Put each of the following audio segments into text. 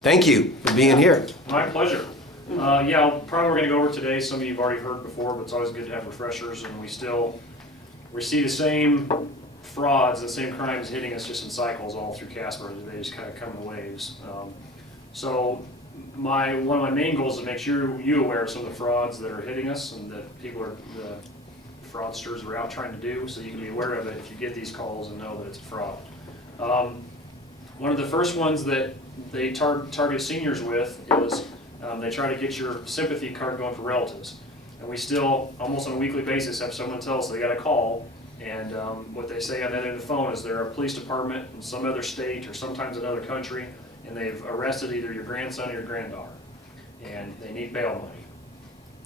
Thank you for being here. My pleasure. Yeah, probably we're going to go over today. Some of you have already heard before, but it's always good to have refreshers. And we see the same frauds, the same crimes hitting us just in cycles all through Casper. They just kind of come in waves. So one of my main goals is to make sure you're aware of some of the frauds that are hitting us and that the fraudsters are out trying to do, so you can be aware of it if you get these calls and know that it's a fraud. One of the first ones that they target seniors with is they try to get your sympathy card going for relatives. And we still, almost on a weekly basis, have someone tell us they got a call, and what they say on that end of the phone is they're a police department in some other state or sometimes another country, and they've arrested either your grandson or your granddaughter, and they need bail money.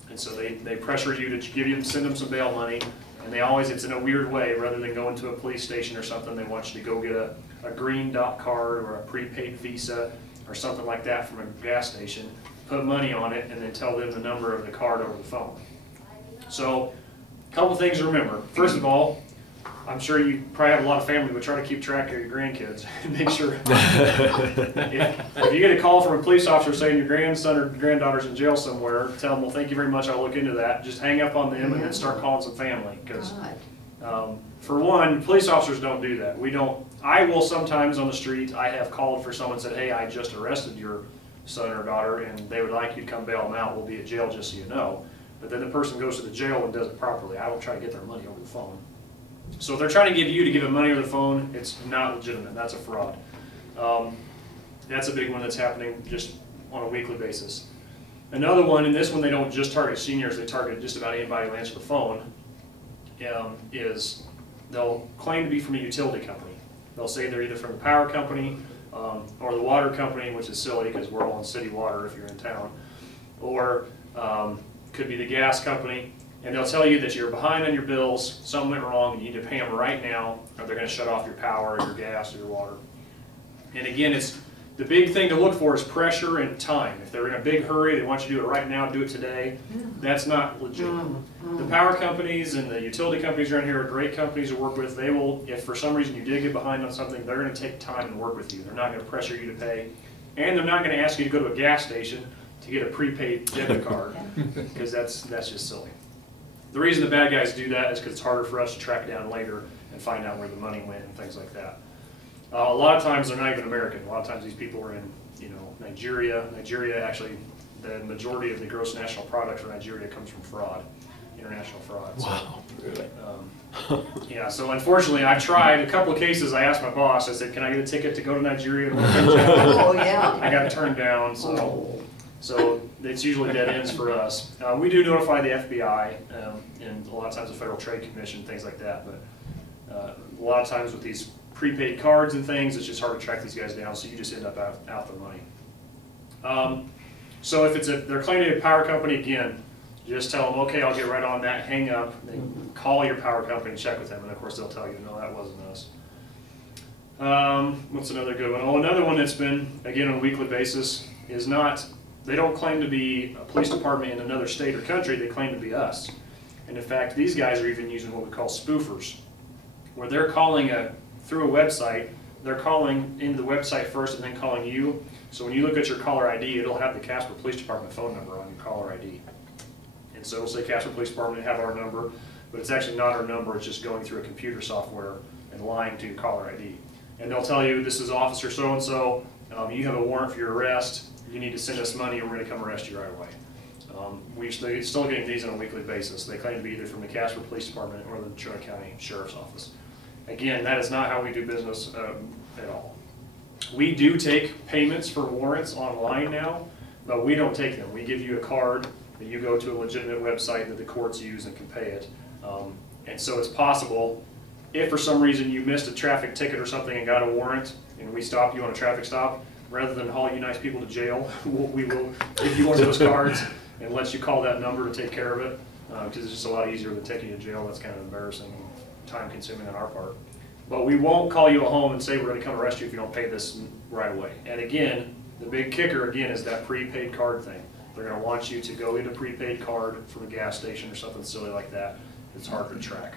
And so they pressure you to send them some bail money, and it's in a weird way. Rather than going to a police station or something, they want you to go get a green dot card or a prepaid Visa or something like that from a gas station, put money on it, and then tell them the number of the card over the phone. So a couple things to remember. First of all, I'm sure you probably have a lot of family, but try to keep track of your grandkids and make sure. If you get a call from a police officer saying your grandson or granddaughter's in jail somewhere, tell them, well, thank you very much, I'll look into that. Just hang up on them and then start calling some family. Because for one, police officers don't do that. I will sometimes on the street, I have called for someone and said, hey, I just arrested your son or daughter and they would like you to come bail them out. We'll be at jail just so you know. But then the person goes to the jail and does it properly. I don't try to get their money over the phone. So if they're trying to give you to give them money over the phone, it's not legitimate. That's a fraud. That's a big one that's happening just on a weekly basis. Another one, and this one they don't just target seniors, they target just about anybody who answers the phone, is they'll claim to be from a utility company. They'll say they're either from the power company or the water company, which is silly because we're all on city water if you're in town, or could be the gas company. And they'll tell you that you're behind on your bills, something went wrong, and you need to pay them right now, or they're going to shut off your power, or your gas, or your water. And again, the big thing to look for is pressure and time. If they're in a big hurry, they want you to do it right now, do it today, that's not legitimate. The power companies and the utility companies around here are great companies to work with. They will, if for some reason you did get behind on something, they're going to take time and work with you. They're not going to pressure you to pay. And they're not going to ask you to go to a gas station to get a prepaid debit card, because that's just silly. The reason the bad guys do that is because it's harder for us to track down later and find out where the money went and things like that. A lot of times they're not even American. A lot of times these people are in, Nigeria. Nigeria, actually, the majority of the gross national product for Nigeria comes from fraud, international fraud. Wow. So, yeah, so unfortunately I've tried a couple of cases. I asked my boss, I said, can I get a ticket to go to Nigeria and work in jail? Oh, yeah. I got turned down, so it's usually dead ends for us. We do notify the FBI and a lot of times the Federal Trade Commission, things like that, but a lot of times with these prepaid cards and things, it's just hard to track these guys down, so you just end up out the money. So if they're claiming to be a power company, again, just tell them, okay, I'll get right on that, hang up, then call your power company and check with them, and of course they'll tell you, no, that wasn't us. What's another good one? Oh, another one that's been, again, on a weekly basis is they don't claim to be a police department in another state or country, they claim to be us. And in fact, these guys are even using what we call spoofers, where they're calling through a website, they're calling into the website first and then calling you. So when you look at your caller ID, it'll have the Casper Police Department phone number on your caller ID. And so it'll say Casper Police Department, have our number, but it's actually not our number, it's just going through a computer software and lying to your caller ID. And they'll tell you, this is Officer so-and-so, you have a warrant for your arrest, you need to send us money or we're going to come arrest you right away. We're still getting these on a weekly basis. They claim to be either from the Casper Police Department or the Troy County Sheriff's Office. Again, that is not how we do business at all. We do take payments for warrants online now, but we don't take them. We give you a card that you go to a legitimate website that the courts use and can pay it. And so it's possible, if for some reason you missed a traffic ticket or something and got a warrant, and we stopped you on a traffic stop, rather than haul you nice people to jail, we will give you one of those cards and let you call that number to take care of it, because it's just a lot easier than taking you to jail. That's kind of embarrassing and time-consuming on our part. But we won't call you at home and say we're going to come arrest you if you don't pay this right away. And again, the big kicker again is that prepaid card thing. They're going to want you to go get a prepaid card from a gas station or something silly like that. It's harder to track.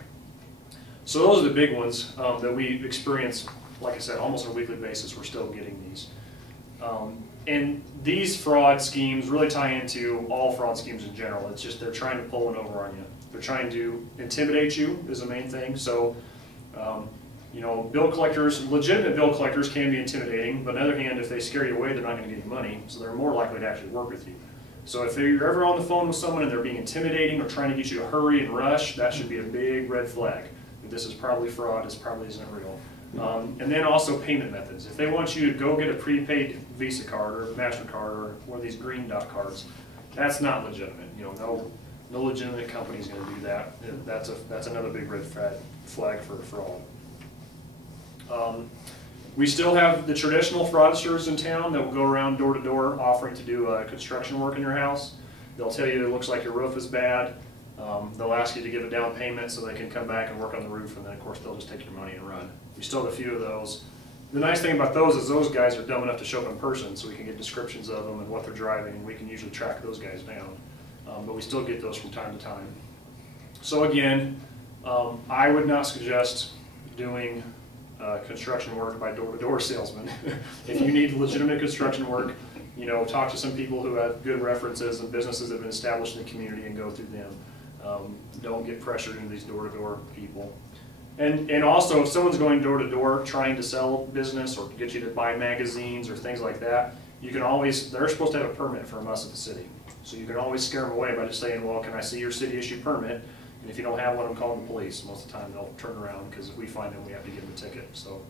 So those are the big ones that we experience, like I said, almost on a weekly basis. We're still getting these. And these fraud schemes really tie into all fraud schemes in general. It's just they're trying to pull one over on you. They're trying to intimidate you is the main thing. So, you know, bill collectors, legitimate bill collectors can be intimidating, but on the other hand, if they scare you away, they're not going to give you money, so they're more likely to actually work with you. So if you're ever on the phone with someone and they're being intimidating or trying to get you to hurry and rush, that should be a big red flag. This is probably fraud, this probably isn't real. And then also payment methods. If they want you to go get a prepaid Visa card or MasterCard or one of these green dot cards, that's not legitimate. You know, no legitimate company is going to do that. That's another big red flag for fraud. We still have the traditional fraudsters in town that will go around door to door offering to do construction work in your house. They'll tell you it looks like your roof is bad. They'll ask you to give a down payment so they can come back and work on the roof, and then of course they'll just take your money and run. We still have a few of those. The nice thing about those is those guys are dumb enough to show up in person, so we can get descriptions of them and what they're driving, and we can usually track those guys down. But we still get those from time to time. So again, I would not suggest doing construction work by door-to-door salesmen. If you need legitimate construction work, you know, talk to some people who have good references and businesses that have been established in the community and go through them. Don't get pressured into these door-to-door people. And also, if someone's going door-to-door trying to sell business or get you to buy magazines or things like that, you can always, they're supposed to have a permit from us at the city. So you can always scare them away by just saying, well, can I see your city issued permit? And if you don't have one, I'm calling the police. Most of the time they'll turn around because if we find them, we have to give them a ticket. So.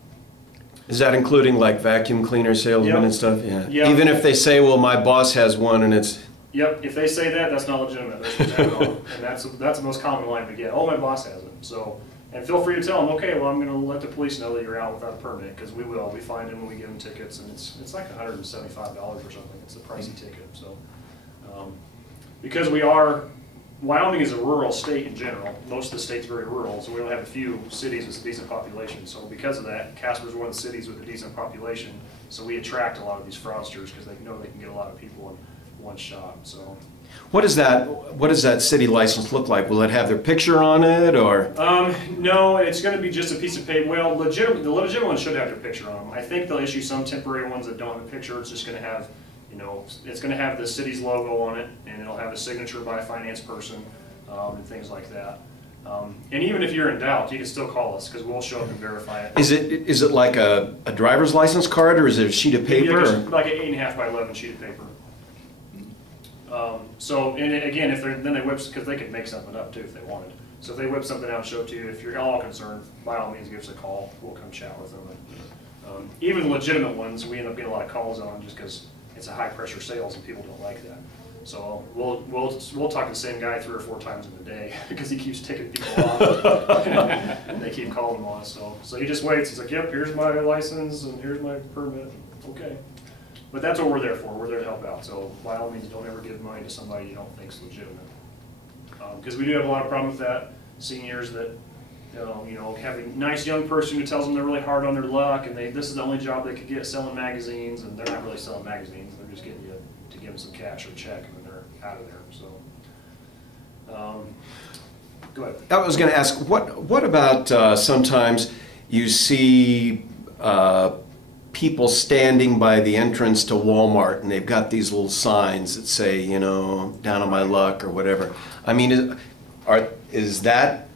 Is that including like vacuum cleaner salesmen and stuff? Yeah. Yep. Even if they say, well, my boss has one and it's... Yep, if they say that, that's not legitimate. That's not at all. And that's the most common line we get. Oh, my boss has it. So, and feel free to tell them, okay, well, I'm going to let the police know that you're out without a permit, because we will. We find them when we give them tickets, and it's like $175 or something. It's a pricey ticket. So, because Wyoming is a rural state in general. Most of the state's very rural, so we only have a few cities with a decent population. So because of that, Casper's one of the cities with a decent population, so we attract a lot of these fraudsters because they know they can get a lot of people in one shot. So. What does that city license look like? Will it have their picture on it, or? No, it's going to be just a piece of paper. Well, the legitimate ones should have their picture on them. I think they'll issue some temporary ones that don't have a picture. It's just going to have, you know, it's going to have the city's logo on it, and it'll have a signature by a finance person and things like that. And even if you're in doubt, you can still call us because we'll show up and verify it. Is it like a driver's license card, or is it a sheet of paper? Like an 8.5 by 11 sheet of paper. So, and again, then they whip, because they could make something up too if they wanted. So if they whip something out and show it to you, if you're at all concerned, by all means give us a call. We'll come chat with them. And, even legitimate ones, we end up getting a lot of calls on just because it's a high pressure sales and people don't like that. So we'll talk to the same guy 3 or 4 times in a day because he keeps ticking people off. And they keep calling him on us. So he just waits. He's like, yep, here's my license and here's my permit. Okay. But that's what we're there for. We're there to help out. So by all means, don't ever give money to somebody you don't think is legitimate. Because we do have a lot of problem with that. Seniors that, you know, have a nice young person who tells them they're really hard on their luck and this is the only job they could get selling magazines, and they're not really selling magazines. They're just getting you to give them some cash or a check, and then they're out of there. So, go ahead. I was going to ask, what about sometimes you see people standing by the entrance to Walmart and they've got these little signs that say, you know, down on my luck or whatever. I mean, is that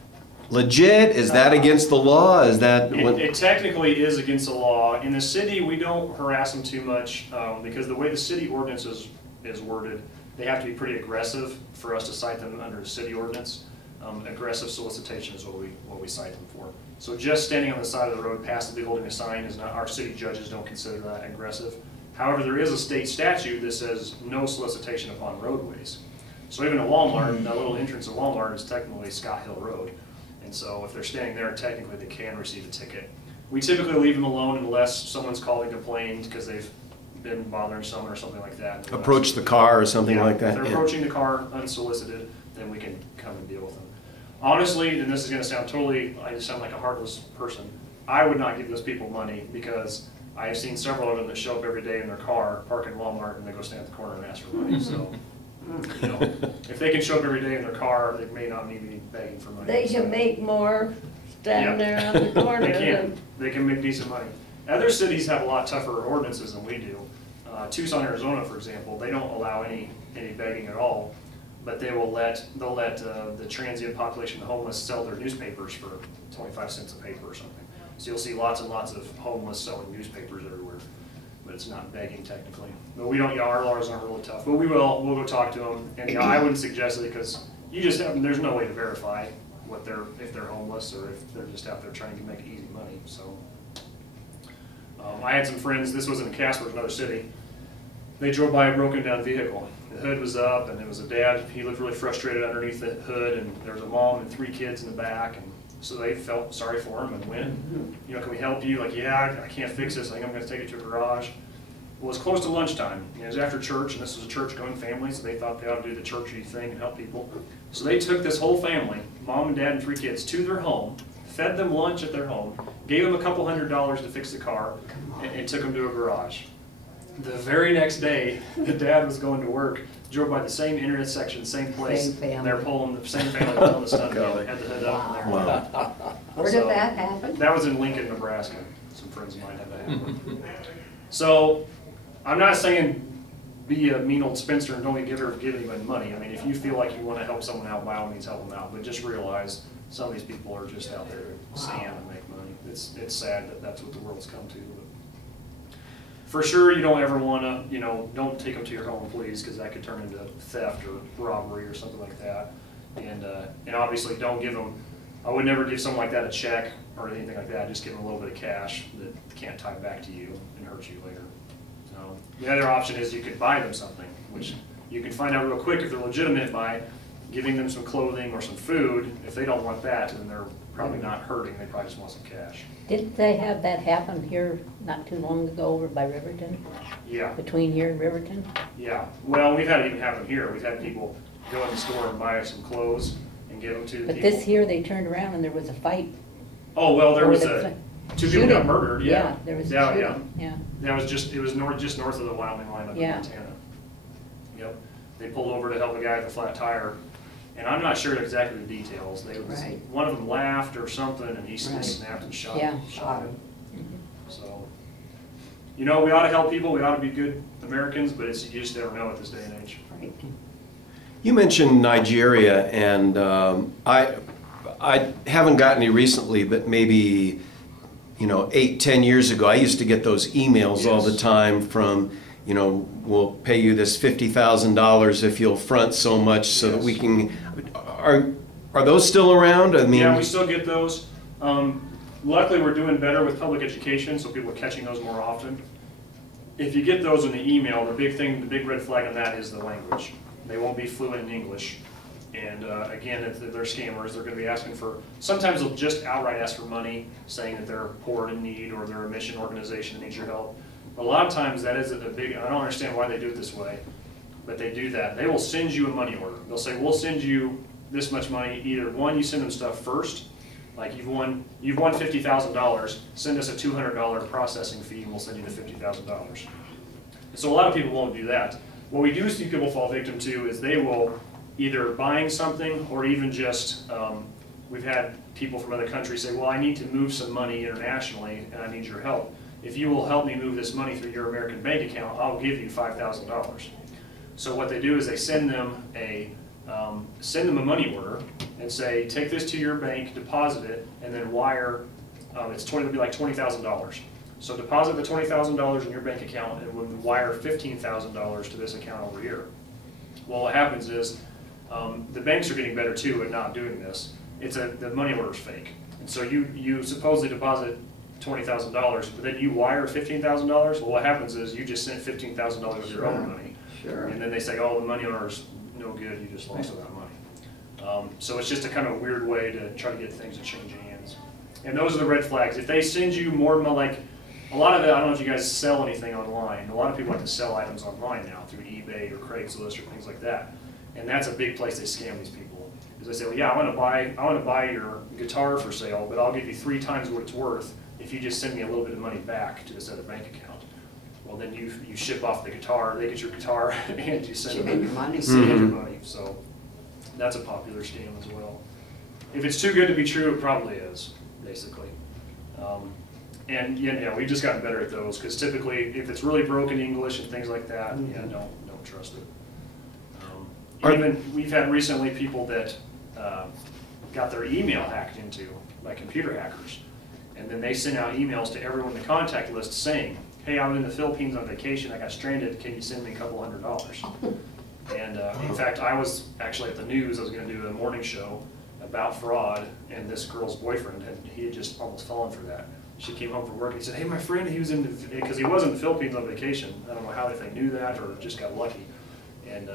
legit? Is that against the law? Is that it technically is against the law. In the city, we don't harass them too much because the way the city ordinance is worded, they have to be pretty aggressive for us to cite them under the city ordinance. Aggressive solicitation is what we cite them for. So just standing on the side of the road passively holding a sign is not, our city judges don't consider that aggressive. However, there is a state statute that says no solicitation upon roadways. So even at Walmart, that little entrance of Walmart is technically Scott Hill Road. And so if they're standing there, technically they can receive a ticket. We typically leave them alone unless someone's called and complained because they've been bothering someone or something like that. Approach the car or something like that? If they're approaching the car unsolicited, then we can come and deal with them. Honestly, and this is going to sound I just sound like a heartless person, I would not give those people money because I have seen several of them that show up every day in their car, park in Walmart, and they go stand at the corner and ask for money. So, you know, if they can show up every day in their car, they may not need me begging for money. They can make more standing there on the corner. They can make decent money. Other cities have a lot tougher ordinances than we do. Tucson, Arizona, for example, they don't allow any begging at all, but they'll let the transient population, the homeless, sell their newspapers for 25 cents a paper or something. So you'll see lots and lots of homeless selling newspapers everywhere, but it's not begging technically. But we don't. Yeah, our laws aren't really tough, but we will. We'll go talk to them, and I wouldn't suggest it because you just have. There's no way to verify if they're homeless or if they're just out there trying to make easy money. So I had some friends. This wasn't in Casper, it was another city. They drove by a broken down vehicle. The hood was up, and there was a dad. He looked really frustrated underneath the hood, and there was a mom and 3 kids in the back. And so they felt sorry for him and went, you know, can we help you? Like, yeah, I can't fix this. I think I'm going to take you to a garage. Well, it was close to lunchtime. It was after church, and this was a church-going family, so they thought they ought to do the churchy thing and help people. So they took this whole family, mom and dad and 3 kids, to their home, fed them lunch at their home, gave them a couple $100 to fix the car, and took them to a garage. The very next day, the dad was going to work, drove by the same intersection, same place, and they're pulling the same family pulling the stuff in, had the hood up there. Wow. Where did that happen? That was in Lincoln, Nebraska. Some friends of mine had that happen. So, I'm not saying be a mean old spinster and don't give anybody money. I mean, if you feel like you want to help someone out, by all means help them out. But just realize some of these people are just out there to scam and make money. It's sad that that's what the world's come to. But for sure, you don't ever want to, you know, don't take them to your home, please, because that could turn into theft or robbery or something like that. And obviously, don't give them. I would never give someone like that a check or anything like that. Just give them a little bit of cash that can't tie back to you and hurt you later. The other option is you could buy them something, which you can find out real quick if they're legitimate by giving them some clothing or some food. If they don't want that, then they're probably not hurting. They probably just want some cash. Didn't they have that happen here not too long ago over by Riverton? Yeah. Between here and Riverton? Yeah. Well, we've had it even happen here. We've had people go in the store and buy some clothes and give them to the But people. this here, they turned around and there was a fight. Oh, well, there was a 2 people got murdered. Yeah. Yeah, there was a yeah, shooting. Yeah. That was just north of the Wyoming line up in Montana. Yep. They pulled over to help a guy with a flat tire. And I'm not sure exactly the details. One of them laughed or something, and he snapped and shot him. So, you know, we ought to help people. We ought to be good Americans, but you just never know at this day and age. Right. You mentioned Nigeria, and I haven't gotten any recently, but maybe 8-10 years ago, I used to get those emails all the time from, we'll pay you this $50,000 if you'll front so much so that we can. Are those still around? I mean, yeah, we still get those. Luckily, we're doing better with public education, so people are catching those more often. If you get those in the email, the big red flag on that is the language. They won't be fluent in English. And again, if they're scammers, they're going to be asking for, sometimes they'll just outright ask for money, saying that they're poor and in need or they're a mission organization that needs your help. But a lot of times that isn't a big, I don't understand why they do it this way, but they do that. They will send you a money order. They'll say, we'll send you this much money. Either one, you send them stuff first, like you've won $50,000, send us a $200 processing fee and we'll send you the $50,000. So a lot of people won't do that. What we do see people fall victim to is they will either buying something or even just, we've had people from other countries say, well, I need to move some money internationally and I need your help. If you will help me move this money through your American bank account, I'll give you $5,000. So what they do is they send them a money order and say, take this to your bank, deposit it, and then wire, it'll be like $20,000. So deposit the $20,000 in your bank account and we'll wire $15,000 to this account over here. Well, what happens is, the banks are getting better too at not doing this. The money order is fake. And so you supposedly deposit $20,000, but then you wire $15,000. Well, what happens is you just sent $15,000 of your own money. Sure. And then they say, oh, the money order is no good, you just lost all that money. So it's just a kind of weird way to try to get things to change hands. And those are the red flags. If they send you more, like a lot of it, I don't know if you guys sell anything online. A lot of people like to sell items online now through eBay or Craigslist or things like that. And that's a big place they scam these people. Is they say, well, yeah, I want to buy your guitar for sale, but I'll give you 3 times what it's worth if you just send me a little bit of money back to this other bank account. Well, then you ship off the guitar, they get your guitar, and you send them your money. Your money. So that's a popular scam as well. If it's too good to be true, it probably is, basically. And yeah, we've just gotten better at those, because typically, if it's really broken English and things like that, yeah, don't trust it. Even we've had recently people that got their email hacked into by computer hackers, and then they send out emails to everyone in the contact list saying, "Hey, I'm in the Philippines on vacation. I got stranded. Can you send me a couple $100?" And in fact, I was actually at the news. I was going to do a morning show about fraud, and this girl's boyfriend he had just almost fallen for that. She came home from work and he said, "Hey, my friend, he was because he was in the Philippines on vacation. I don't know how, if they knew that or just got lucky." And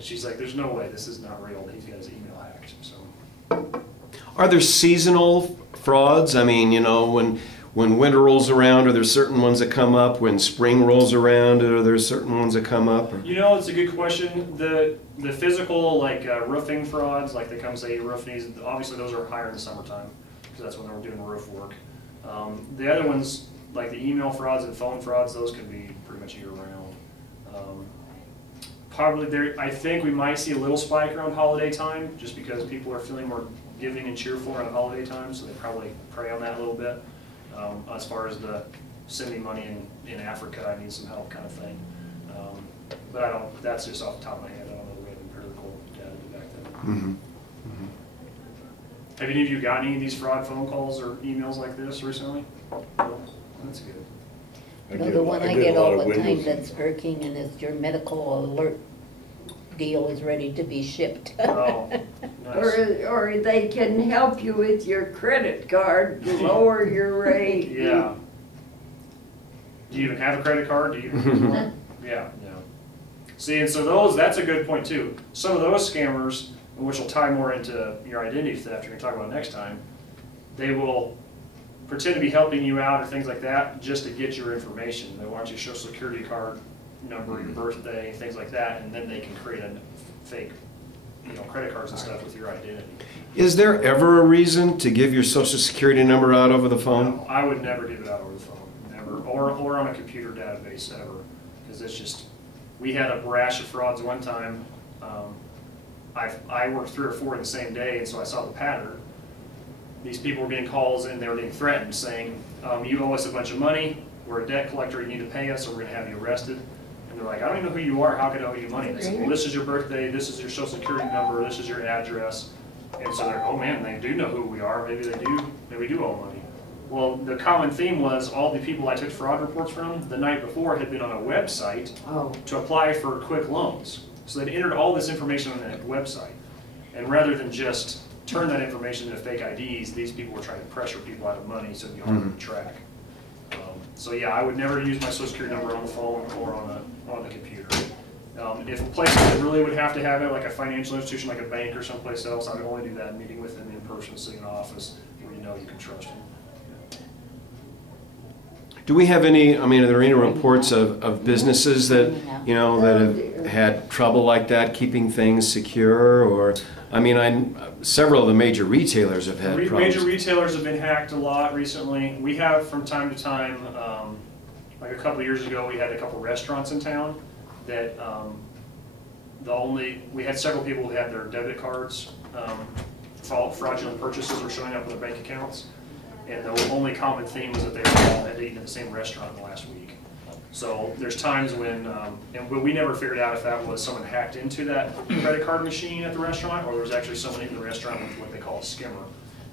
she's like, "There's no way, this is not real. He's got his email hacked." So, Are there seasonal frauds? I mean, you know, when winter rolls around, are there certain ones that come up? When spring rolls around, are there certain ones that come up? Or? you know, it's a good question. The physical, like roofing frauds, like they come say your roof needs, obviously those are higher in the summertime, because that's when they're doing roof work. The other ones, like the email frauds and phone frauds, those can be pretty much year-round. Probably there, I think we might see a little spike around holiday time, just because people are feeling more giving and cheerful around holiday time, so they probably prey on that a little bit. As far as the sending money in Africa, I need some help kind of thing. But I don't, that's just off the top of my head. I don't know the way empirical data to back that up. Mm-hmm. Have any of you got any of these fraud phone calls or emails like this recently? No? That's good. The one I get all the time that's irking, and is your medical alert deal is ready to be shipped. Oh, nice. Or they can help you with your credit card to lower your rate. Yeah. Do you even have a credit card? Do you even use one? Yeah, yeah. See, and so that's a good point too. Some of those scammers, which will tie more into your identity theft, we're going to talk about next time, they will pretend to be helping you out or things like that just to get your information. They want your social security card number, your birthday, things like that, and then they can create a fake, credit cards and stuff with your identity. Is there ever a reason to give your social security number out over the phone? No, I would never give it out over the phone, never, or on a computer database ever, because it's just, we had a rash of frauds one time. I worked 3 or 4 in the same day, and so I saw the pattern. These people were getting calls and they were getting threatened, saying, "You owe us a bunch of money, we're a debt collector, you need to pay us or we're going to have you arrested." And they're like, "I don't even know who you are, how could I owe you money?" They said, "Well, this is your birthday, this is your social security number, this is your address." And so they're like, "Oh man, they do know who we are, maybe we do owe money." Well, the common theme was all the people I took fraud reports from the night before had been on a website to apply for quick loans. So they'd entered all this information on that website. And rather than just turn that information into fake IDs, these people were trying to pressure people out of money so you don't track. So yeah, I would never use my social security number on the phone or on the computer. If a place that really would have to have it, like a financial institution, like a bank or someplace else, I would only do that meeting with them in person, sitting in an office where you can trust them. Do we have any, are there any reports of businesses that, that have had trouble like that, keeping things secure? Or, several of the major retailers have had problems. Major retailers have been hacked a lot recently. We have, from time to time, like a couple of years ago, we had a couple restaurants in town that we had several people who had their debit cards, fraudulent purchases were showing up in their bank accounts. And the only common theme was that they all had eaten at the same restaurant in the last week. So there's times when, but we never figured out if that was someone hacked into that credit card machine at the restaurant, or there was actually someone in the restaurant with what they call a skimmer,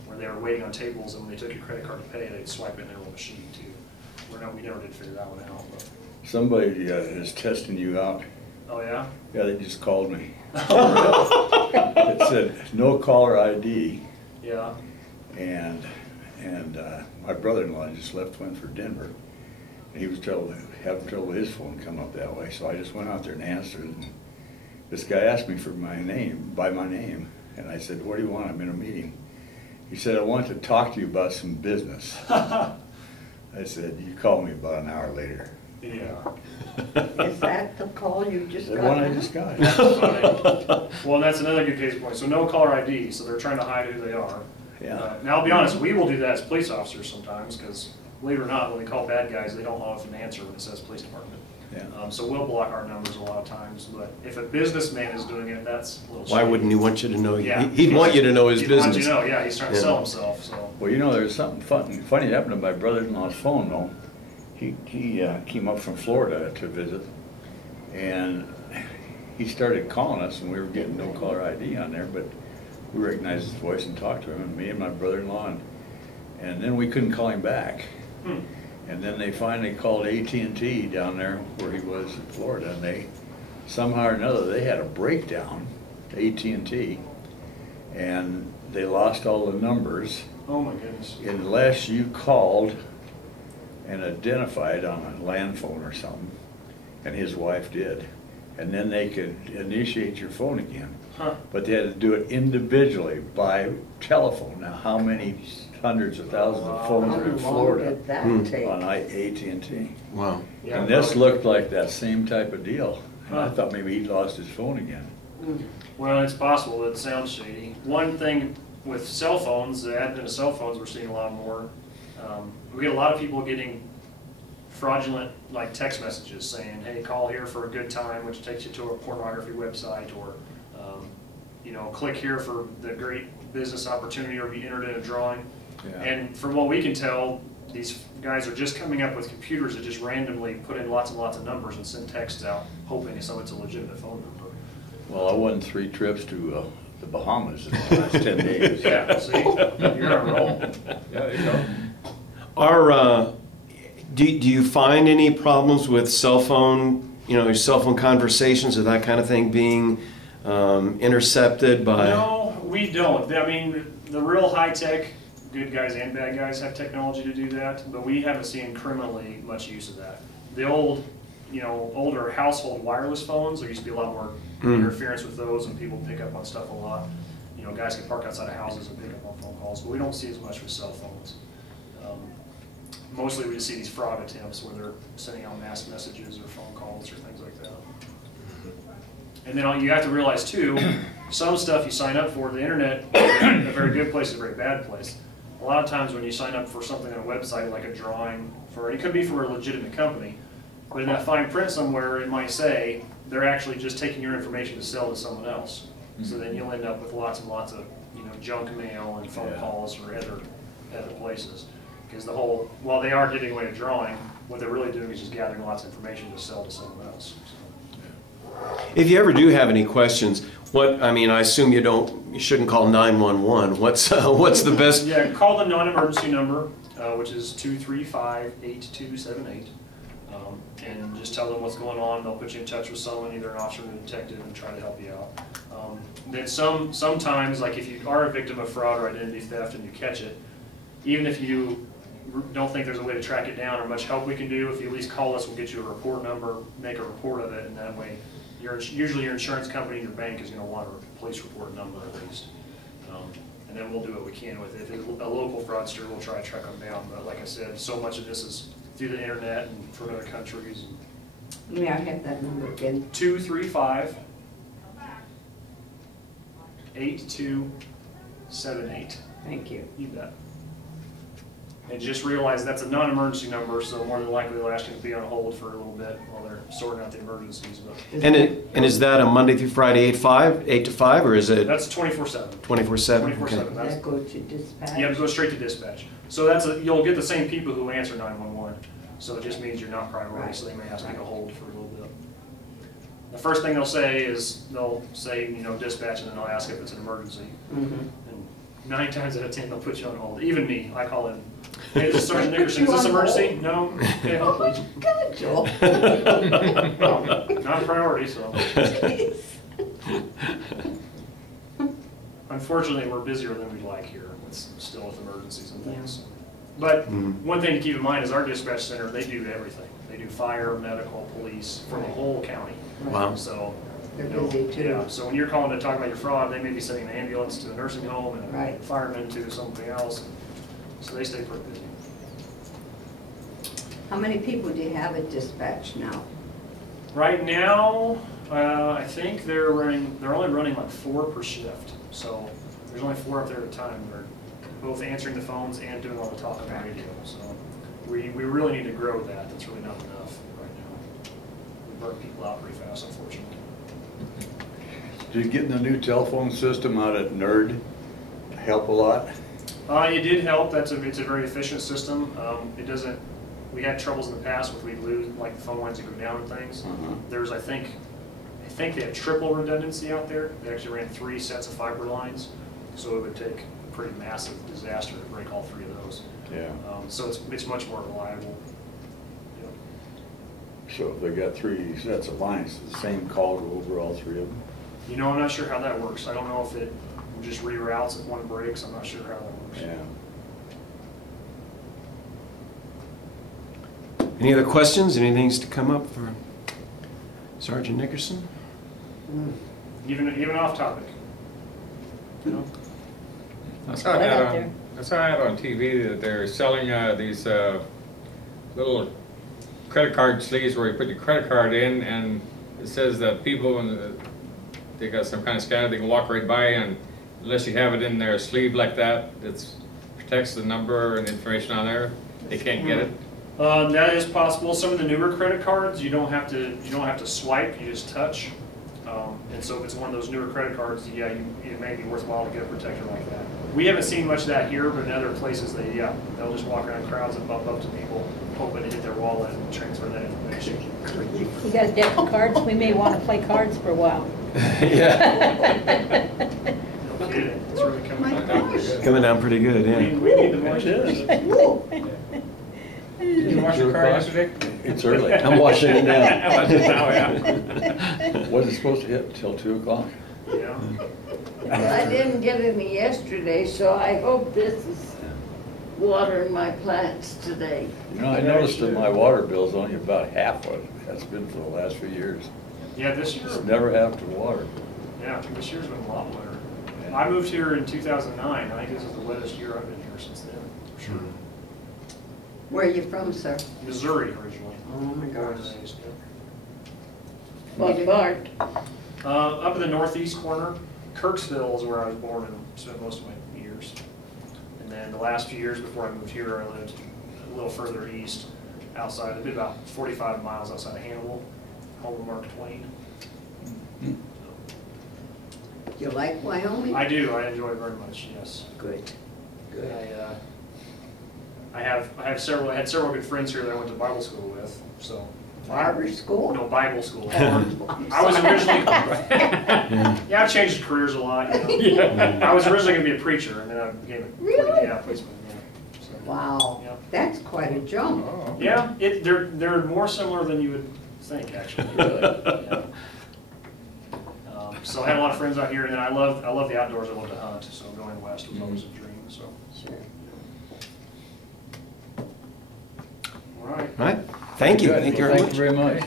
where they were waiting on tables, and when they took your credit card to pay, they'd swipe it in their little machine too. We never did figure that one out. But. Somebody is testing you out. Oh yeah? Yeah, they just called me. It said no caller ID. Yeah. And my brother-in-law just went for Denver. And he was having trouble with his phone come up that way, so I just went out there and answered. And this guy asked me for my name, by my name, and I said, "What do you want? I'm in a meeting." He said, "I want to talk to you about some business." I said, "You call me about an hour later." Yeah. Is that the call you just got? The one I just got. That's funny. Well, that's another good case point. So no caller ID, so they're trying to hide who they are. Yeah. Now, I'll be honest, we will do that as police officers sometimes, because believe it or not, when we call bad guys, they don't often answer when it says police department. Yeah. So we'll block our numbers a lot of times, but if a businessman is doing it, that's a little Why shady. wouldn't he want you to know? Yeah. He'd want you to know his He'd want business. you to know, yeah, he's trying to Yeah. sell himself, so. Well, you know, there's something funny that happened to my brother-in-law's phone, though. He came up from Florida to visit, and he started calling us, and we were getting no caller ID on there, but we recognized his voice and talked to him, and me and my brother-in-law, and then we couldn't call him back. And then they finally called AT&T down there where he was in Florida, and they, somehow or another, they had a breakdown, AT&T, and they lost all the numbers Oh my goodness. unless you called and identified on a land phone or something, and his wife did. And then they could initiate your phone again. Huh. But they had to do it individually by telephone. Now, how many hundreds of thousands of phones How are in long Florida did that take? on AT&T? Wow. Yeah, And this probably. looked like that same type of deal. And I Huh. thought maybe he'd lost his phone again. Well, it's possible, it sounds shady. One thing with cell phones, the advent of cell phones, we're seeing a lot more. We get a lot of people getting fraudulent, like, text messages saying, hey, call here for a good time, which takes you to a pornography website, or, you know, click here for the great business opportunity, or be entered in a drawing. Yeah. And from what we can tell, these guys are just coming up with computers that just randomly put in lots and lots of numbers and send texts out, hoping it's a legitimate phone number. Well, I won 3 trips to the Bahamas in the last 10 days. Yeah, see, you're on a roll. Yeah, there you go. Do you find any problems with cell phone, your cell phone conversations or that kind of thing being intercepted by? No, we don't. I mean, the real high-tech, good guys and bad guys have technology to do that, but we haven't seen criminally much use of that. The old, older household wireless phones, there used to be a lot more interference with those, and people pick up on stuff a lot. Guys can park outside of houses and pick up on phone calls, but we don't see as much with cell phones. Mostly we just see these fraud attempts where they're sending out mass messages or phone calls or things like that. And then you have to realize too, some stuff you sign up for, the internet, a very good place is a very bad place. A lot of times when you sign up for something on a website, like a drawing, it could be for a legitimate company, but in that fine print somewhere it might say they're actually just taking your information to sell to someone else. So then you'll end up with lots and lots of junk mail and phone calls or other places. Because while they are giving away a drawing, what they're really doing is just gathering lots of information to sell to someone else. If you ever do have any questions, I assume you shouldn't call 911. What's the best? Yeah, call the non-emergency number, which is 235-8278, and just tell them what's going on. They'll put you in touch with someone, either an officer or a detective, and try to help you out. Then sometimes, like if you are a victim of fraud or identity theft and you catch it, even if you don't think there's a way to track it down or much help we can do, if you at least call us, we'll get you a report number, make a report of it, and that way, usually your insurance company and your bank is going to want a police report number at least. And then we'll do what we can with it. If it's a local fraudster, we'll try to track them down. But like I said, so much of this is through the internet and from other countries. May I have that number again? 235-8278. Thank you. You bet. And just realize that's a non-emergency number, so more than likely they'll ask you to be on hold for a little bit while they're sorting out the emergencies. But And is that a Monday through Friday 8 to 5, or is it that's 24/7. 24/7? 24/7. Does that go to dispatch? You have to go straight to dispatch. So you'll get the same people who answer 911. So it just means you're not priority, so they may ask you to hold for a little bit. The first thing they'll say is, dispatch, and then they'll ask if it's an emergency. And 9 times out of 10, they'll put you on hold. Even me, I call in. Hey, this is Sergeant Nickerson. Is this emergency? No? Okay, hold please. Good, Joel. Well, not a priority, so. Unfortunately, we're busier than we'd like here. It's still with emergencies and things. But one thing to keep in mind is our dispatch center, they do everything. They do fire, medical, police, for the whole county. Wow. So, They're busy too. yeah, so when you're calling to talk about your fraud, they may be sending an ambulance to a nursing home and a fireman to something else. So they stay pretty busy. How many people do you have at dispatch now? Right now, I think they're only running like 4 per shift. So there's only 4 up there at a time. They're both answering the phones and doing all the talk on the radio. So we really need to grow that. That's really not enough right now. burn people out pretty fast, unfortunately. Did getting the new telephone system out at Nerd help a lot? It did help. It's a very efficient system. It doesn't. We had troubles in the past with we'd lose like the phone lines that go down and things. There's I think they had triple redundancy out there. They actually ran 3 sets of fiber lines, so it would take a pretty massive disaster to break all 3 of those. Yeah. So it's much more reliable. So if they got 3 sets of lines, the same call go over all 3 of them? You know, I'm not sure how that works. I don't know if it just reroutes if one breaks. I'm not sure how that works. Yeah. Any other questions? Anything to come up for Sergeant Nickerson? Even off topic. You know? I saw that on TV that they're selling these little credit card sleeves where you put your credit card in, and it says that people, when they got some kind of scanner, they can walk right by, and unless you have it in their sleeve like that, it protects the number and information on there, they can't get it. That is possible. Some of the newer credit cards, you don't have to swipe. You just touch. And so if it's one of those newer credit cards, yeah, it may be worthwhile to get a protector like that. We haven't seen much of that here, but in other places, they'll just walk around crowds and bump up to people, hoping to hit their wallet and transfer that information. You got a deck of cards? We may want to play cards for a while. Yeah. No kidding. It's really coming down. Coming down pretty good, We yeah. need the moisture. Did you wash your car yesterday? It's early. I'm washing it now. Watch it now, yeah. Was it supposed to hit till 2 o'clock? Yeah. Well, I didn't get any yesterday, so I hope this is watering my plants today. You know, I noticed that my water bill's only about half what it's been for the last few years. Yeah, this year. It's never have to water. Yeah, this year's been a lot wetter. I moved here in 2009. I think this is the wettest year I've been here since then, for sure. Where are you from, sir? Missouri originally. Oh my Born gosh. and raised, yeah. What part? Up in the northeast corner, Kirksville is where I was born and spent most of my years. And then the last few years before I moved here, I lived a little further east, outside, it'd be about 45 miles outside of Hannibal, home of Mark Twain. You like Wyoming? I do, I enjoy it very much, yes. Good. Good. I had several good friends here that I went to Bible school with, so. Barber school? No, Bible school. I was originally, yeah, I've changed careers a lot, you know. I was originally going to be a preacher, and then I became a Really? policeman, yeah. So, Wow, yeah. that's quite a jump. Oh, okay. Yeah, they're more similar than you would think, actually. Really. Yeah. So I had a lot of friends out here, and then I love the outdoors. I love to hunt, so going west was always a dream. So. Sure. All right. All right, thank you. Good. Thank you Well, very much. Thank you very much.